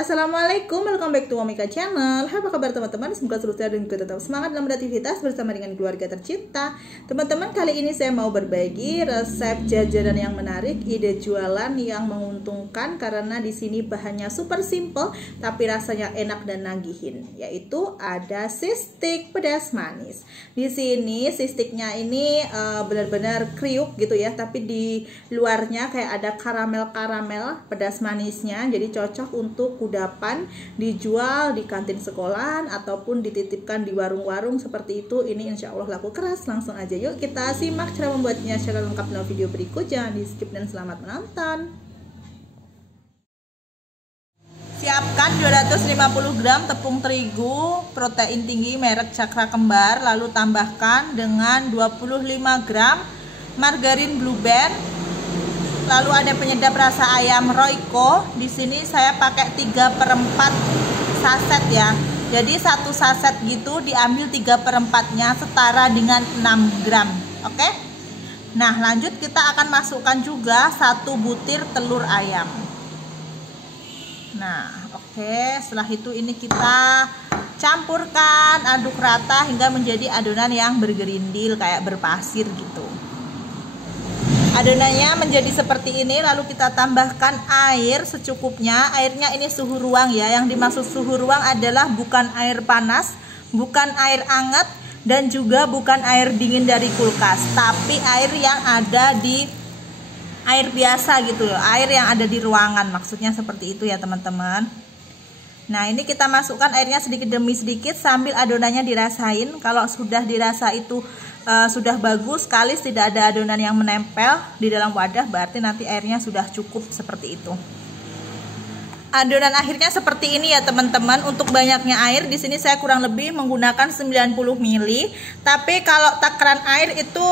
Assalamualaikum, welcome back to Momika Channel. Apa kabar teman-teman? Semoga selalu sehat dan juga tetap semangat dalam beraktivitas bersama dengan keluarga tercinta. Teman-teman, kali ini saya mau berbagi resep jajanan yang menarik, ide jualan yang menguntungkan karena di sini bahannya super simple tapi rasanya enak dan nagihin, yaitu ada sistik pedas manis. Di sini sistiknya ini benar-benar kriuk gitu ya, tapi di luarnya kayak ada karamel-karamel pedas manisnya, jadi cocok untuk kudapan, dijual di kantin sekolahan ataupun dititipkan di warung-warung seperti itu. Ini insya Allah laku keras. Langsung aja yuk kita simak cara membuatnya secara lengkap dalam video berikut. Jangan di skip dan selamat menonton. Siapkan 250 gram tepung terigu protein tinggi merek Cakra Kembar, lalu tambahkan dengan 25 gram margarin Blue Band. Lalu ada penyedap rasa ayam Royco. Di sini saya pakai 3/4 saset ya. Jadi satu saset gitu diambil 3/4-nya setara dengan 6 gram. Oke? Nah, lanjut kita akan masukkan juga 1 butir telur ayam. Nah, oke. Setelah itu ini kita campurkan, aduk rata hingga menjadi adonan yang bergerindil kayak berpasir gitu. Adonannya menjadi seperti ini, lalu kita tambahkan air secukupnya. Airnya ini suhu ruang ya. Yang dimaksud suhu ruang adalah bukan air panas, bukan air hangat, dan juga bukan air dingin dari kulkas, tapi air yang ada di air biasa gitu loh, air yang ada di ruangan, maksudnya seperti itu ya teman-teman. Nah, ini kita masukkan airnya sedikit demi sedikit sambil adonannya dirasain. Kalau sudah dirasa itu sudah bagus, kalis tidak ada adonan yang menempel di dalam wadah, berarti nanti airnya sudah cukup seperti itu. Adonan akhirnya seperti ini ya teman-teman. Untuk banyaknya air di sini saya kurang lebih menggunakan 90 ml. Tapi kalau takaran air itu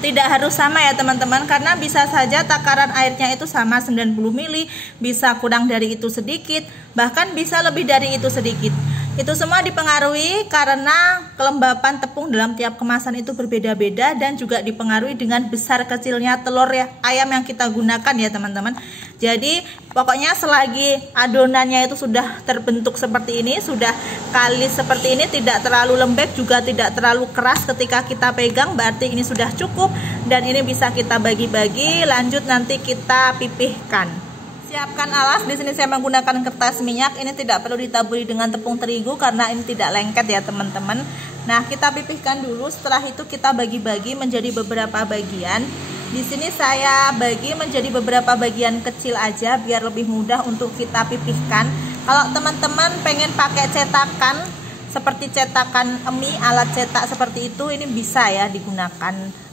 tidak harus sama ya teman-teman, karena bisa saja takaran airnya itu sama 90 ml, bisa kurang dari itu sedikit, bahkan bisa lebih dari itu sedikit. Itu semua dipengaruhi karena kelembapan tepung dalam tiap kemasan itu berbeda-beda, dan juga dipengaruhi dengan besar kecilnya telur ya, ayam yang kita gunakan ya teman-teman. Jadi pokoknya selagi adonannya itu sudah terbentuk seperti ini, sudah kalis seperti ini, tidak terlalu lembek juga tidak terlalu keras ketika kita pegang, berarti ini sudah cukup dan ini bisa kita bagi-bagi. Lanjut nanti kita pipihkan. Siapkan alas. Di sini saya menggunakan kertas minyak. Ini tidak perlu ditaburi dengan tepung terigu karena ini tidak lengket ya teman-teman. Nah, kita pipihkan dulu. Setelah itu kita bagi-bagi menjadi beberapa bagian. Di sini saya bagi menjadi beberapa bagian kecil aja biar lebih mudah untuk kita pipihkan. Kalau teman-teman pengen pakai cetakan seperti cetakan mie, alat cetak seperti itu, ini bisa ya digunakan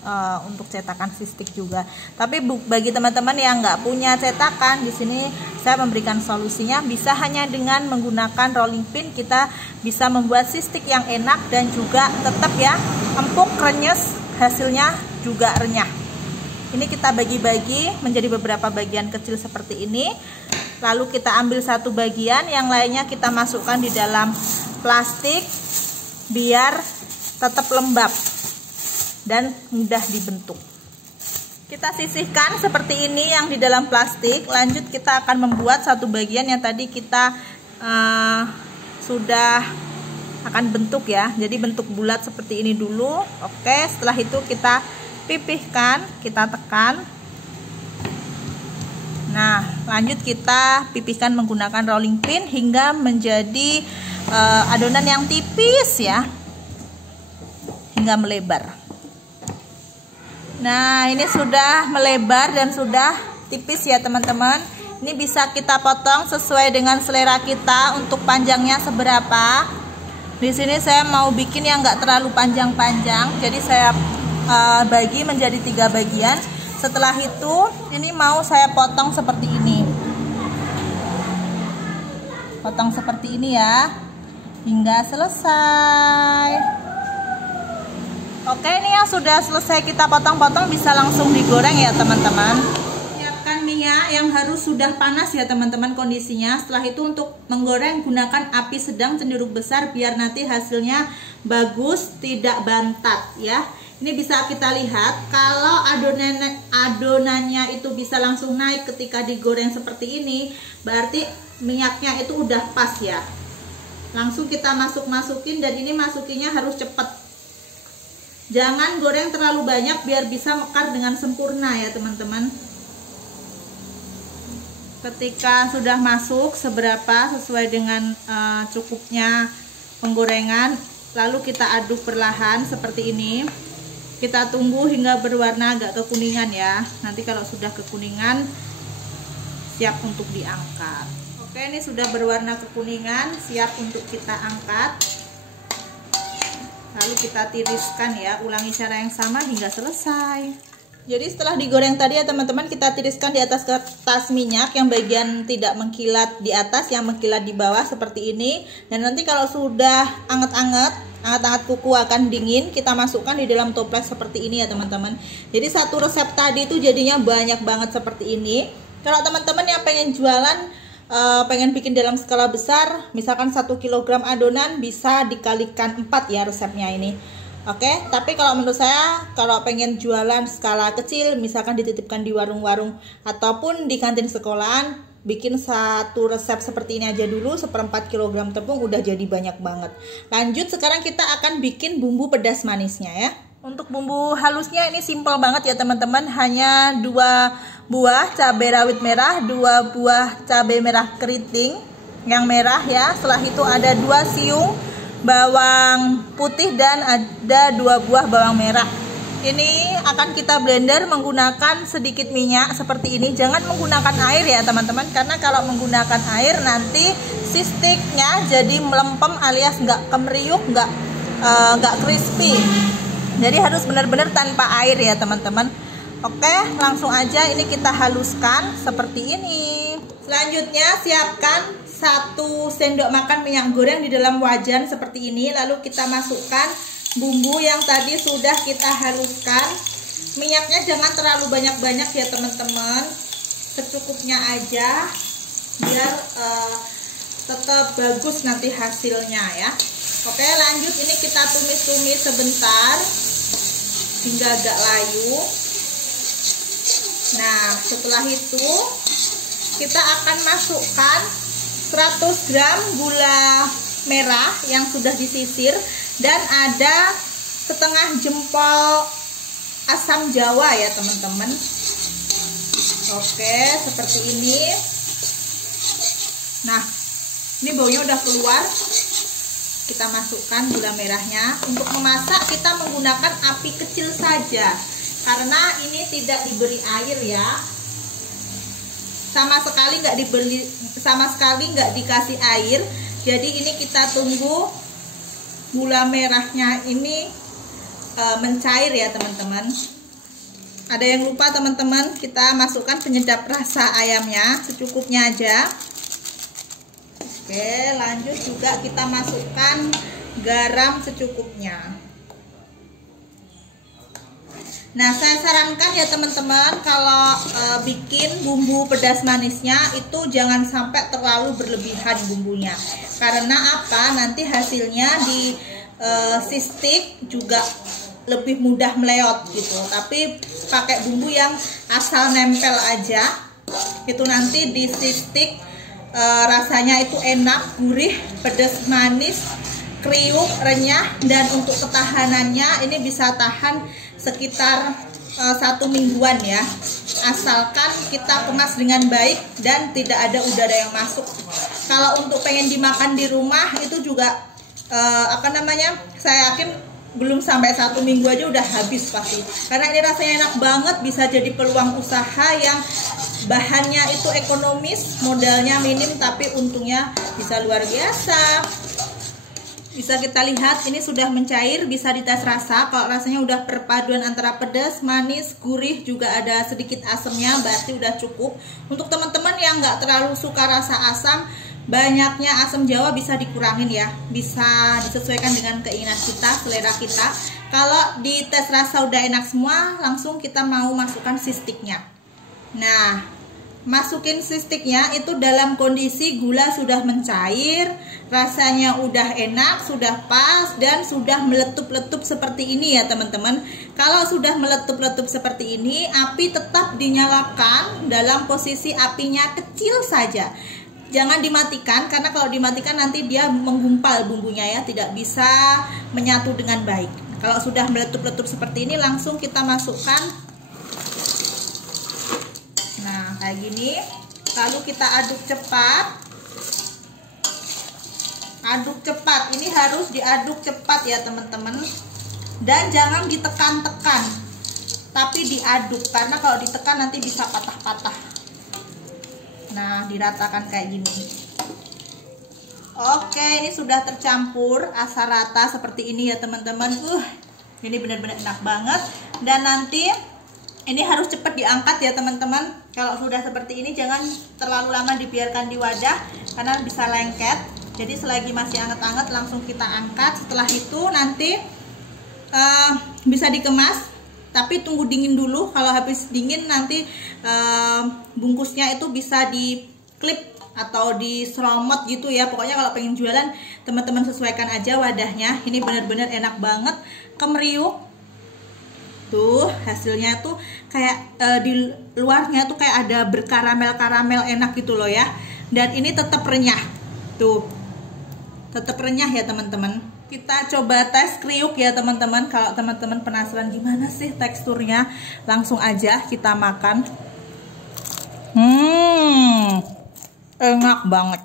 untuk cetakan sistik juga. Tapi bagi teman-teman yang nggak punya cetakan, di sini saya memberikan solusinya. Bisa hanya dengan menggunakan rolling pin, kita bisa membuat sistik yang enak dan juga tetap ya empuk, krenyes, hasilnya juga renyah. Ini kita bagi-bagi menjadi beberapa bagian kecil seperti ini. Lalu kita ambil satu bagian, yang lainnya kita masukkan di dalam plastik biar tetap lembab dan mudah dibentuk. Kita sisihkan seperti ini yang di dalam plastik. Lanjut kita akan membuat satu bagian yang tadi kita sudah akan bentuk ya. Jadi bentuk bulat seperti ini dulu. Oke, setelah itu kita pipihkan, kita tekan. Nah, lanjut kita pipihkan menggunakan rolling pin hingga menjadi adonan yang tipis ya, hingga melebar. Nah, ini sudah melebar dan sudah tipis ya teman-teman. Ini bisa kita potong sesuai dengan selera kita untuk panjangnya seberapa. Di sini saya mau bikin yang nggak terlalu panjang-panjang, jadi saya bagi menjadi 3 bagian. Setelah itu ini mau saya potong seperti ini, potong seperti ini ya hingga selesai. Oke, ini yang sudah selesai kita potong-potong, bisa langsung digoreng ya teman-teman. Siapkan minyak yang harus sudah panas ya teman-teman kondisinya. Setelah itu untuk menggoreng gunakan api sedang cenderung besar biar nanti hasilnya bagus, tidak bantat ya. Ini bisa kita lihat kalau adonannya itu bisa langsung naik ketika digoreng seperti ini, berarti minyaknya itu udah pas ya. Langsung kita masukin, dan ini masukinnya harus cepat. Jangan goreng terlalu banyak biar bisa mekar dengan sempurna ya teman-teman. Ketika sudah masuk seberapa sesuai dengan cukupnya penggorengan, lalu kita aduk perlahan seperti ini. Kita tunggu hingga berwarna agak kekuningan ya. Nanti kalau sudah kekuningan, siap untuk diangkat. Oke, ini sudah berwarna kekuningan, siap untuk kita angkat. Lalu kita tiriskan ya, ulangi cara yang sama hingga selesai. Jadi setelah digoreng tadi ya teman-teman, kita tiriskan di atas kertas minyak yang bagian tidak mengkilat di atas, yang mengkilat di bawah seperti ini. Dan nanti kalau sudah anget-anget kuku akan dingin, kita masukkan di dalam toples seperti ini ya teman-teman. Jadi satu resep tadi itu jadinya banyak banget seperti ini. Kalau teman-teman yang pengen jualan, pengen bikin dalam skala besar, misalkan 1 kg adonan bisa dikalikan 4 ya resepnya ini. Oke, tapi kalau menurut saya kalau pengen jualan skala kecil, misalkan dititipkan di warung-warung ataupun di kantin sekolahan, bikin satu resep seperti ini aja dulu, 1/4 kg tepung udah jadi banyak banget. Lanjut, sekarang kita akan bikin bumbu pedas manisnya ya. Untuk bumbu halusnya ini simple banget ya teman-teman, hanya 2 buah cabai rawit merah, 2 buah cabai merah keriting yang merah ya. Setelah itu ada 2 siung bawang putih dan ada 2 buah bawang merah. Ini akan kita blender menggunakan sedikit minyak seperti ini. Jangan menggunakan air ya teman-teman, karena kalau menggunakan air nanti si sticknya jadi melempem alias nggak kemeriuk, nggak crispy. Jadi harus benar-benar tanpa air ya teman-teman. Oke, langsung aja ini kita haluskan seperti ini. Selanjutnya siapkan 1 sendok makan minyak goreng di dalam wajan seperti ini. Lalu kita masukkan bumbu yang tadi sudah kita haluskan. Minyaknya jangan terlalu banyak-banyak ya teman-teman, secukupnya aja biar tetap bagus nanti hasilnya ya. Oke, lanjut ini kita tumis-tumis sebentar hingga agak layu. Nah, setelah itu kita akan masukkan 100 gram gula merah yang sudah disisir, dan ada setengah jempol asam jawa ya teman-teman. Oke, seperti ini. Nah, ini baunya udah keluar. Kita masukkan gula merahnya. Untuk memasak kita menggunakan api kecil saja, karena ini tidak diberi air ya. Sama sekali nggak dikasih air. Jadi ini kita tunggu gula merahnya ini mencair ya teman-teman. Ada yang lupa teman-teman, kita masukkan penyedap rasa ayamnya secukupnya aja. Oke, lanjut juga kita masukkan garam secukupnya. Nah, saya sarankan ya teman-teman, kalau bikin bumbu pedas manisnya itu jangan sampai terlalu berlebihan bumbunya. Karena apa? Nanti hasilnya di si stick juga lebih mudah meleot gitu. Tapi pakai bumbu yang asal nempel aja, itu nanti di si stick rasanya itu enak, gurih, pedas, manis, kriuk, renyah. Dan untuk ketahanannya ini bisa tahan sekitar 1 mingguan ya, asalkan kita kemas dengan baik dan tidak ada udara yang masuk. Kalau untuk pengen dimakan di rumah itu juga saya yakin belum sampai 1 minggu aja udah habis pasti, karena ini rasanya enak banget. Bisa jadi peluang usaha yang bahannya itu ekonomis, modalnya minim, tapi untungnya bisa luar biasa. Bisa kita lihat ini sudah mencair, bisa dites rasa. Kalau rasanya udah perpaduan antara pedas, manis, gurih, juga ada sedikit asamnya, berarti udah cukup. Untuk teman-teman yang nggak terlalu suka rasa asam, banyaknya asam jawa bisa dikurangin ya, bisa disesuaikan dengan keinginan kita, selera kita. Kalau di tes rasa udah enak semua, langsung kita mau masukkan si sticknya. Nah, masukin si sticknya itu dalam kondisi gula sudah mencair, rasanya udah enak, sudah pas, dan sudah meletup-letup seperti ini ya teman-teman. Kalau sudah meletup-letup seperti ini, api tetap dinyalakan dalam posisi apinya kecil saja. Jangan dimatikan, karena kalau dimatikan nanti dia menggumpal bumbunya ya, tidak bisa menyatu dengan baik. Kalau sudah meletup-letup seperti ini, langsung kita masukkan. Nah, kayak gini. Lalu kita aduk cepat. Aduk cepat. Ini harus diaduk cepat ya, teman-teman. Dan jangan ditekan-tekan, tapi diaduk, karena kalau ditekan nanti bisa patah-patah. Nah, diratakan kayak gini. Oke, ini sudah tercampur asal rata seperti ini ya, teman-teman. Ini benar-benar enak banget. Dan nanti ini harus cepat diangkat ya teman-teman. Kalau sudah seperti ini jangan terlalu lama dibiarkan di wadah, karena bisa lengket. Jadi selagi masih hangat-hangat langsung kita angkat. Setelah itu nanti bisa dikemas, tapi tunggu dingin dulu. Kalau habis dingin nanti bungkusnya itu bisa diklip atau diseromot gitu ya. Pokoknya kalau pengen jualan, teman-teman sesuaikan aja wadahnya. Ini benar-benar enak banget, kemeriuk. Tuh hasilnya tuh kayak di luarnya tuh kayak ada berkaramel-karamel enak gitu loh ya. Dan ini tetap renyah. Tuh tetap renyah ya teman-teman. Kita coba tes kriuk ya teman-teman. Kalau teman-teman penasaran gimana sih teksturnya, langsung aja kita makan. Enak banget.